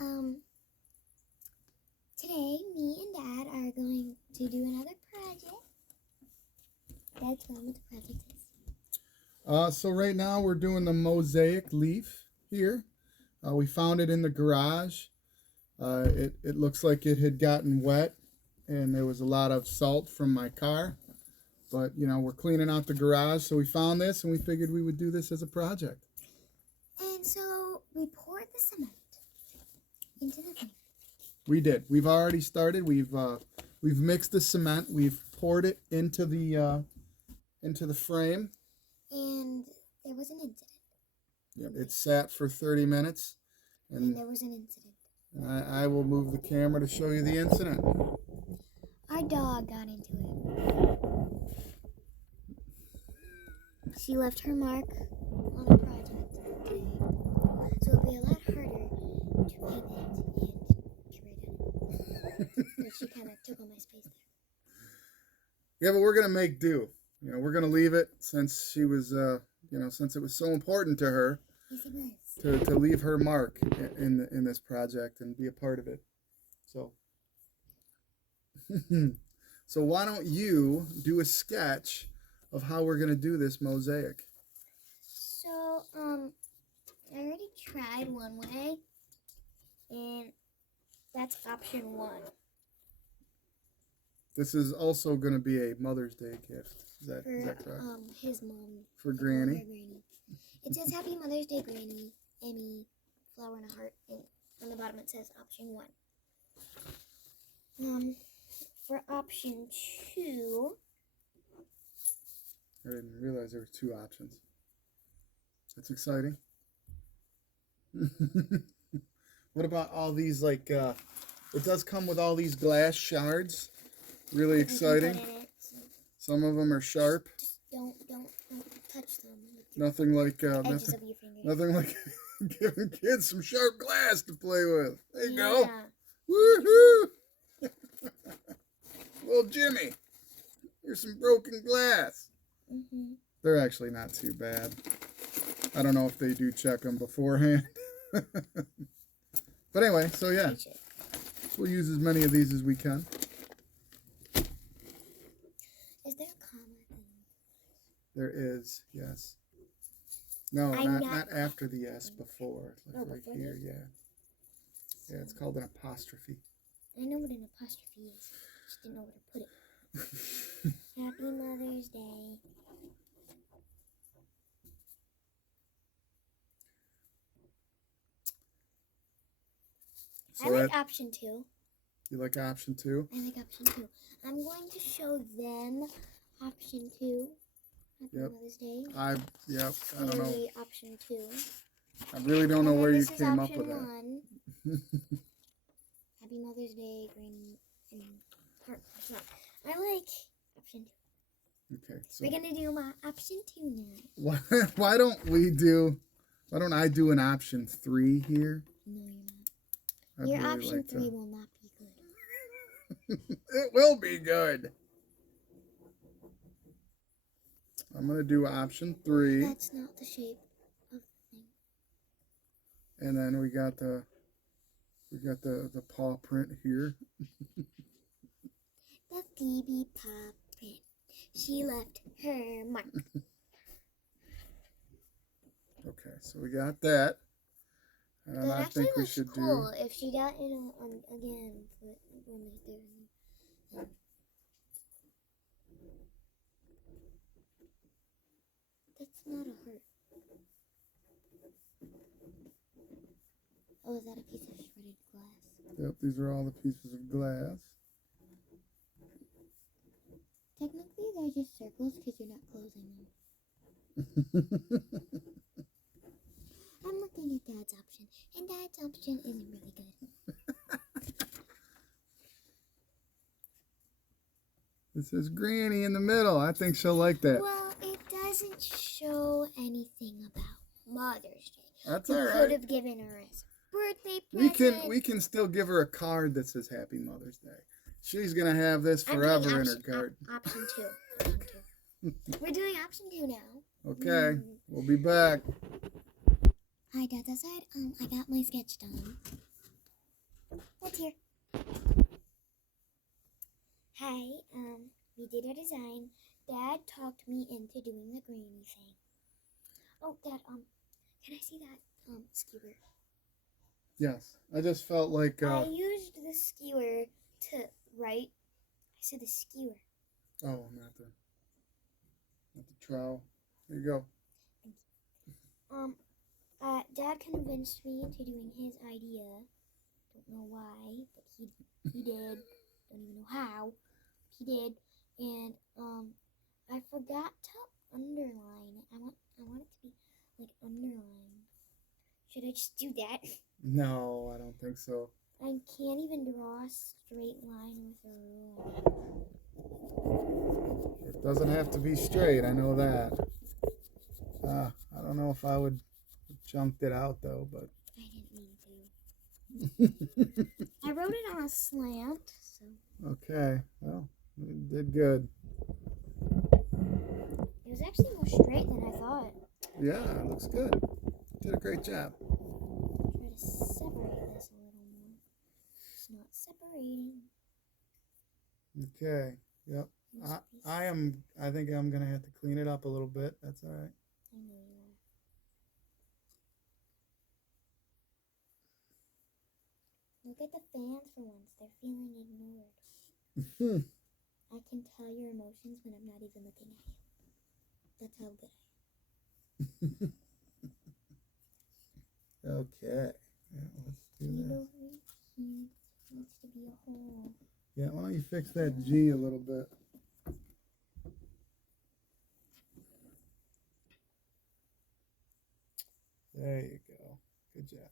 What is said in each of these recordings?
Um, Today, me and Dad are going to do another project. Dad, tell them what the project is. So right now we're doing the mosaic leaf here. We found it in the garage. It looks like it had gotten wet and there was a lot of salt from my car. But, we're cleaning out the garage, so we found this and we figured we would do this as a project. And so we poured the cement into the thing. We did. We've already started. We've mixed the cement. We've poured it into the frame. And there was an incident. Yep, it sat for 30 minutes. And there was an incident. I will move the camera to show you the incident. Our dog got into it. She left her mark on a project today. So it'll be a lot harder to paint it and to write it. So she kind of took all my space there. Yeah, but we're going to make do. We're going to leave it since she was, since it was so important to her to leave her mark in this project and be a part of it. So, so why don't you do a sketch of how we're going to do this mosaic? So, I already tried one way, and that's option 1. This is also going to be a Mother's Day gift. Is that correct? His mom. For Granny. It says Happy Mother's Day, Granny, Emmy, flower and a heart, and on the bottom it says option 1. For option 2. I didn't realize there were 2 options. That's exciting. What about all these, it does come with all these glass shards. Really exciting. Some of them are sharp. Just don't touch them. Nothing like Edges of your finger. nothing like giving kids some sharp glass to play with. There you go. Woohoo! Well, Jimmy, here's some broken glass. Mm-hmm. They're actually not too bad. I don't know if they do check them beforehand. But anyway, so yeah. We'll use as many of these as we can. Is there a comma thing? There is, yes. No, not after the S, before. Like right here, yeah. Yeah, it's called an apostrophe. I know what an apostrophe is. Just didn't know where to put it. Happy Mother's Day. So I like option 2. You like option 2? I like option 2. I'm going to show them option 2. Happy Mother's Day. I don't know. Option 2. I really don't know where you came up with that. Happy Mother's Day, Granny, and heart. I like option 2. Okay, so we're gonna do my option 2 now. Why don't I do an option 3 here? No, you're not. Your really option 3 will not be good. It will be good. I'm gonna do option 3. That's not the shape of the thing. And then we got the paw print here. The Phoebe paw print. She left her mark. Okay, so we got that. And I think we should cool if she got it on again when they do. That's not a heart. Oh, is that a piece of shredded glass? Yep, these are all the pieces of glass. Technically, they're just circles because you're not closing them. I'm looking at Dad's option, and Dad's option isn't really good. It says Granny in the middle. I think she'll like that. Well, it doesn't show anything about Mother's Day. That's all right. Could have given her a birthday present. We can still give her a card that says Happy Mother's Day. She's gonna have this forever in her garden. Option 2. We're doing option 2 now. Okay, we'll be back. Hi, Dad's outside. I got my sketch done. What's here? Hi, we did our design. Dad talked me into doing the granny thing. Oh, Dad, can I see that, skewer? Yes. I just felt like, I used the skewer to write. I said the skewer. oh, not the trowel. There you go. Dad convinced me into doing his idea. Don't know why, but he did. Don't even know how. He did, and I forgot to underline. I want it to be like underlined. Should I just do that? No, I don't think so. I can't even draw a straight line with a ruler. It doesn't have to be straight. I know that. I don't know if I would have chunked it out though, but. I didn't mean to. I wrote it on a slant, so. Okay. Well, you did good. It was actually more straight than I thought. Yeah, it looks good. Did a great job. Try to separate this a little more. It's not separating. Okay. Yep. I think I'm gonna have to clean it up a little bit. That's all right. I know you are. Look at the fans for once. They're feeling ignored. I can tell your emotions when I'm not even looking at you. That's how good I am. Okay. Yeah, let's do Need that. over here. Needs to be a hole. Yeah, why don't you fix that G a little bit? There you go. Good job.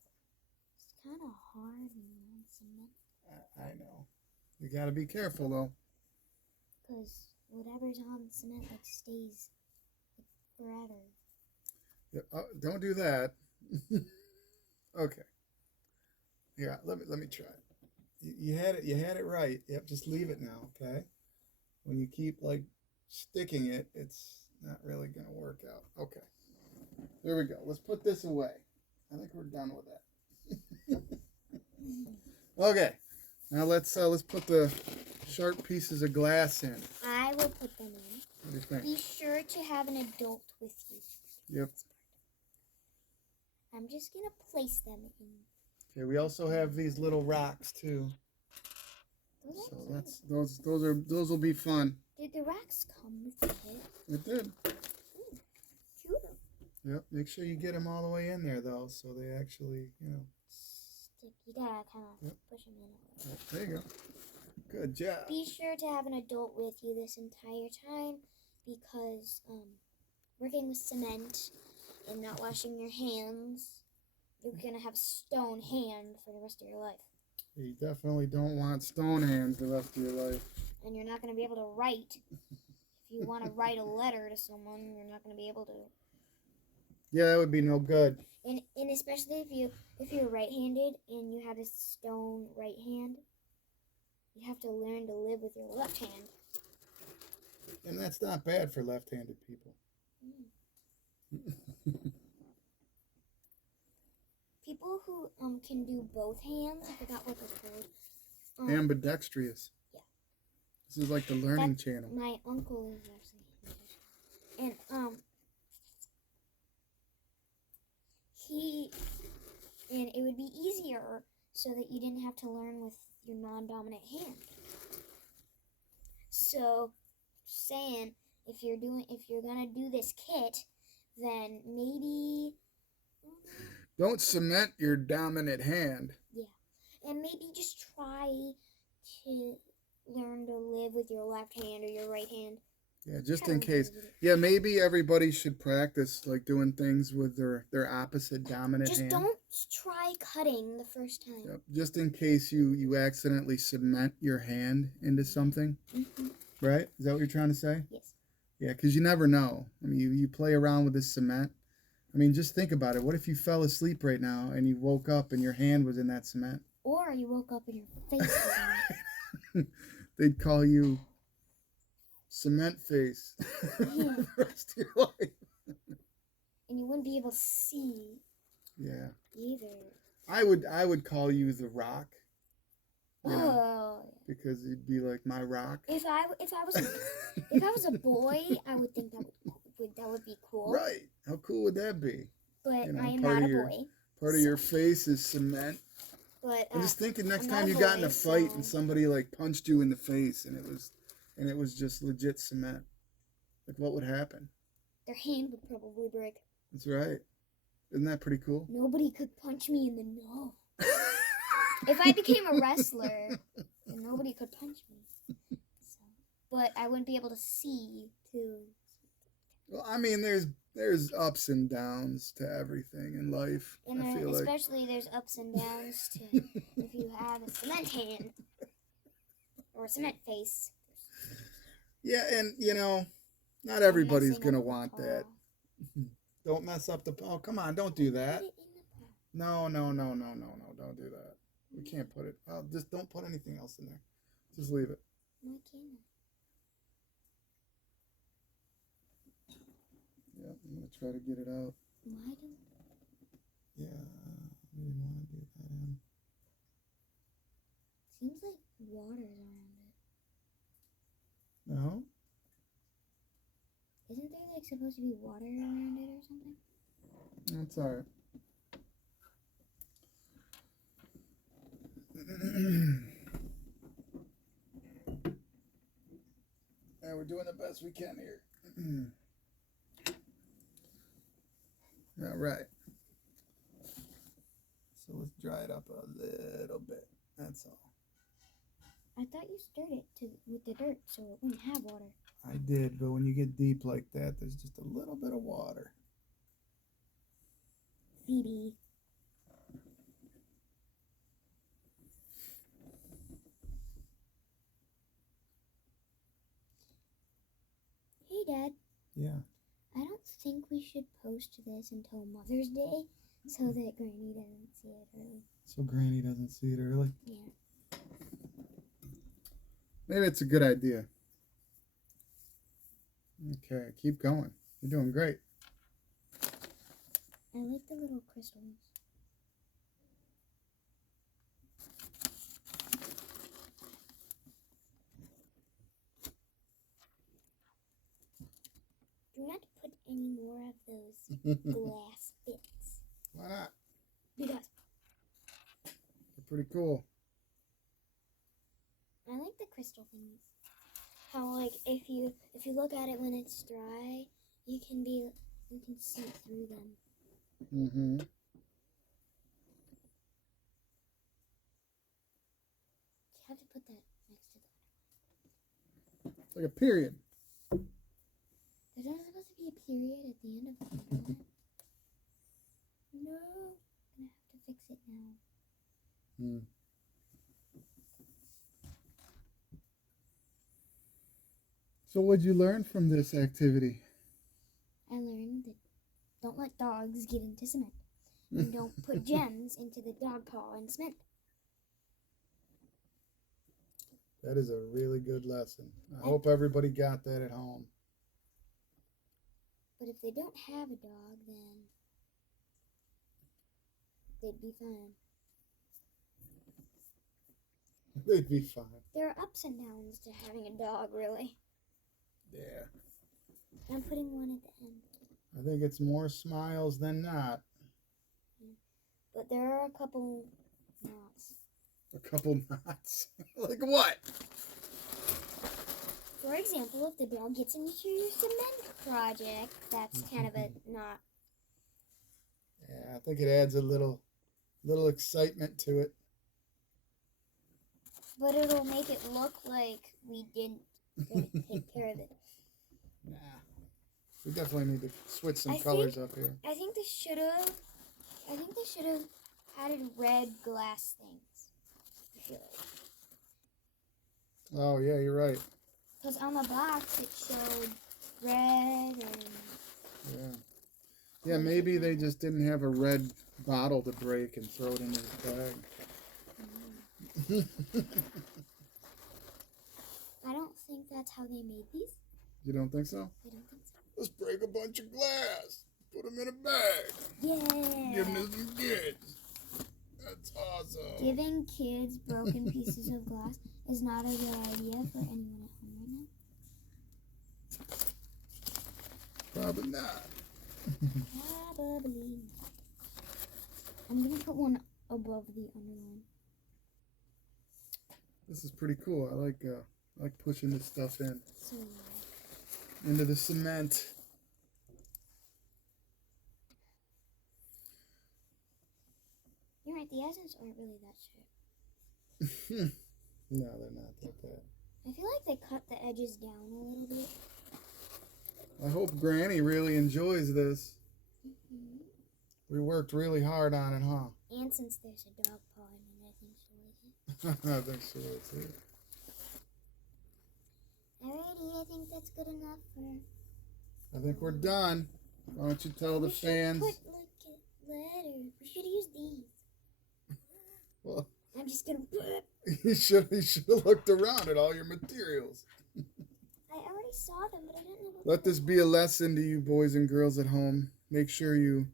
It's kind of hard on cement. I know. You got to be careful though. Because whatever's on cement like stays like, forever. Yeah, don't do that. Okay. Yeah, let me try. You had it right. Yep, just leave it now, okay? When you keep like sticking it, it's not really gonna work out. Okay. There we go. Let's put this away. I think we're done with that. Okay. Now let's put the sharp pieces of glass in. I will put them in. What do you think? Be sure to have an adult with you. Yep. I'm just going to place them in. Okay, we also have these little rocks too. Those So those will be fun. Did the rocks come with the kit? It did. Ooh, cute. Yep. Make sure you get them all the way in there though, so they actually, Stick. You gotta kind of Yep. push them in. Yep, there you go. Good job. Be sure to have an adult with you this entire time because working with cement and not washing your hands, you're gonna have a stone hand for the rest of your life. You definitely don't want stone hands the rest of your life. And you're not gonna be able to write. If you want to write a letter to someone, you're not gonna be able to. Yeah, that would be no good. And especially if you're right-handed and you have a stone right hand, you have to learn to live with your left hand. And that's not bad for left-handed people. People who can do both hands, I forgot what they're called. Ambidextrous. Yeah. This is like the learning channel. My uncle is actually ambidextrous. And it would be easier so that you didn't have to learn with your non-dominant hand. So, saying if you're gonna do this kit, then maybe Don't cement your dominant hand. yeah, and maybe just try to learn to live with your left hand or your right hand. Yeah, just in case. Yeah, maybe everybody should practice like doing things with their opposite dominant Just hand. don't try cutting the first time. Yep. Just in case you accidentally cement your hand into something. Mm-hmm. Right? Is that what you're trying to say? Yes. Yeah, because you never know. I mean, you play around with this cement. I mean, just think about it. What if you fell asleep right now and you woke up and your hand was in that cement? Or you woke up and your face was in it. They'd call you cement face Yeah. the rest of your life. And you wouldn't be able to see Yeah. either. I would call you the Rock You know, Oh, because he'd be like my rock. if I was a boy, I would think that would be cool. Right. How cool would that be? But You know, I am part not of a your- boy. Part of your face is cement. But I'm just thinking next I'm time not a you got in a boy, fight so- and somebody like punched you in the face and it was just legit cement. Like what would happen? their hand would probably break. That's right. Isn't that pretty cool? Nobody could punch me in the nose. If I became a wrestler, then nobody could punch me. So, but I wouldn't be able to see too. Well, I mean, there's ups and downs to everything in life. And I feel like. especially there's ups and downs to if you have a cement hand or a cement face. Yeah, and you know, not everybody's Messing gonna up the want paw. that. Don't mess up the. Oh, come on! Don't do that. Put it in the paw. No! Don't do that. We can't put it. Oh, just don't put anything else in there. Just leave it. Why can't I? Yeah, I'm gonna try to get it out. Why don't? Yeah, I didn't want to do that. Seems like water's around it. No. Isn't there like supposed to be water around it or something? That's all right. Yeah, we're doing the best we can here. All right. So let's dry it up a little bit. That's all. I thought you stirred it with the dirt so it wouldn't have water. I did, but when you get deep like that, there's just a little bit of water. Phoebe. Hey, Dad. Yeah. I don't think we should post this until Mother's Day so that Granny doesn't see it early. So Granny doesn't see it early. Yeah. Maybe it's a good idea. Okay, keep going. You're doing great. I like the little crystals. Do not put any more of those glass bits. Why not? Because They're pretty cool. I like the crystal things. How like if you look at it when it's dry, you can see through them. Mm-hmm. You have to put that next to the. It's like a period. There's not supposed to be a period at the end of the water. No, I'm gonna have to fix it now. Hmm. So what'd you learn from this activity? I learned that don't let dogs get into cement. And don't put gems into the dog paw and cement. That is a really good lesson. I hope everybody got that at home. But if they don't have a dog, then they'd be fine. They'd be fine. There are ups and downs to having a dog, really. Yeah. I'm putting one at the end. I think it's more smiles than not. But there are a couple knots. A couple knots. Like what? For example, if the dog gets into your cement project, that's kind of a knot. Yeah, I think it adds a little excitement to it. But it'll make it look like we didn't take care of it. Nah. We definitely need to switch some I colors up here. I think they should have added red glass things. I feel like. Oh yeah, you're right. Because on the box it showed red and Yeah. Yeah, maybe they just didn't have a red bottle to break and throw it in his bag. I don't think that's how they made these. You don't think so? I don't think so. Let's break a bunch of glass. Put them in a bag. Yeah. Give them to some kids. That's awesome. Giving kids broken pieces of glass is not a good idea for anyone at home right now. Probably not. Probably. I'm gonna put one above the underline. This is pretty cool. I like pushing this stuff in So into the cement. you're right. The essence aren't really that sharp. No, they're not that bad. I feel like they cut the edges down a little bit. I hope Granny really enjoys this. Mm-hmm. We worked really hard on it, huh? And since there's a dog paw in it, I think she'll like it. I think so too. Alrighty, I think that's good enough for. I think we're done. Why don't you tell the We should fans? put like letters. We should use these. Well, I'm just gonna. you should have looked around at all your materials. I already saw them, but I didn't know. Let this be a lesson to you boys and girls at home. Make sure you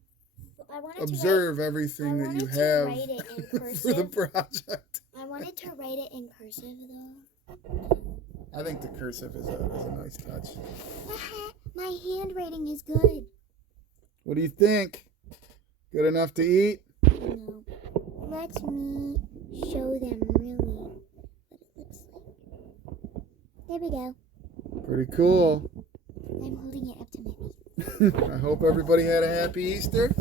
I wanted observe to everything that you write, I have wanted to write it in for the cursive. project. I wanted to write it in cursive though. I think the cursive is a nice touch. My handwriting is good. What do you think? Good enough to eat? No. Let me show them really what it looks like. There we go. Pretty cool. I'm holding it up to my face. I hope everybody had a happy Easter.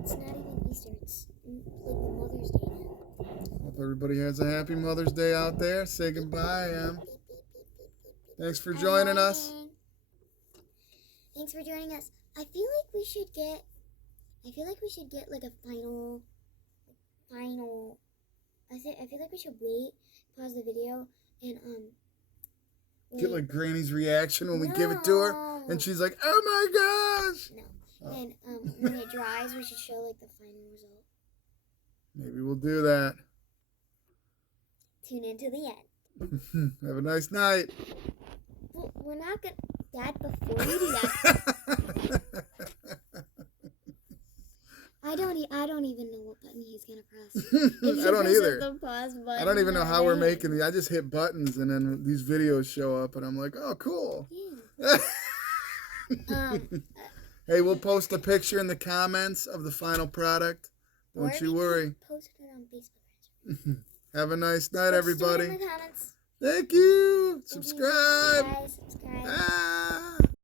It's not even Easter. It's like Mother's Day now. Hope everybody has a happy Mother's Day out there. Say goodbye, Em. Thanks for joining us. Thanks for joining us. I feel like we should get like a final. I feel like we should wait, pause the video, and Get like Granny's reaction when we give it to her, and she's like, "Oh my gosh!" No. And when it dries, we should show like the final result. Maybe we'll do that. Tune in to the end. Have a nice night. Well, we're not gonna, Dad. Before you do that, I don't even know what button he's gonna press. I don't either. The pause button, I don't even know how we're making these. I just hit buttons, and then these videos show up, and I'm like, "Oh, cool." Yeah. Hey, we'll post a picture in the comments of the final product. Don't you worry. Post it on Facebook. Have a nice night, everybody. Post it in the comments. Thank you. Thank you. Subscribe. Guys, subscribe. Ah.